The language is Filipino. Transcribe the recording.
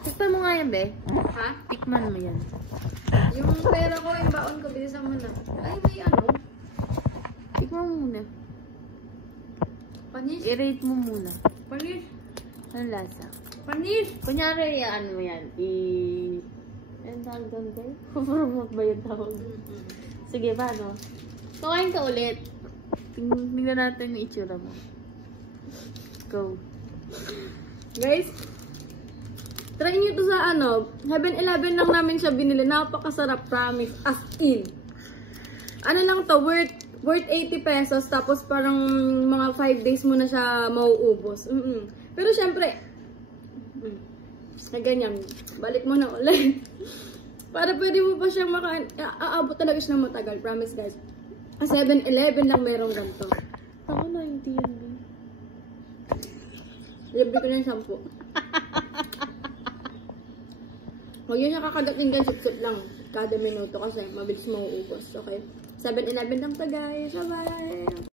Tikman mo nga yan, be. Ha? Tikman mo yan. Yung pera ko, yung baon ko, bilisan mo na. Ay, may ano? Tikman mo muna. Panis? I-rate mo muna. Panis? Ano lasa? Panis? Kunyari, ano mo yan? Ano tawag doon, be? Promote ba yung tawag? Sige, paano? Kumain ka ulit. Tingnan natin yung itsura mo. Go. Guys, try nyo to sa ano, 7-Eleven lang namin siya binili. Napakasarap, promise. As in. Ano lang to, worth 80 pesos. Tapos parang mga 5 days mo na siya mauubos. Pero syempre, na ganyan, balik mo na ulit. Para pwede mo pa siyang aabot talaga siya ng matagal. Promise guys. A 7-Eleven lang merong ganito. Ako 90 yan, be. Libre ko na yung 10. Huwag yun siya kakagating gan, sip-sip lang. Kada minuto kasi mabilis mauubos. Okay? 7-Eleven lang to guys. Bye-bye!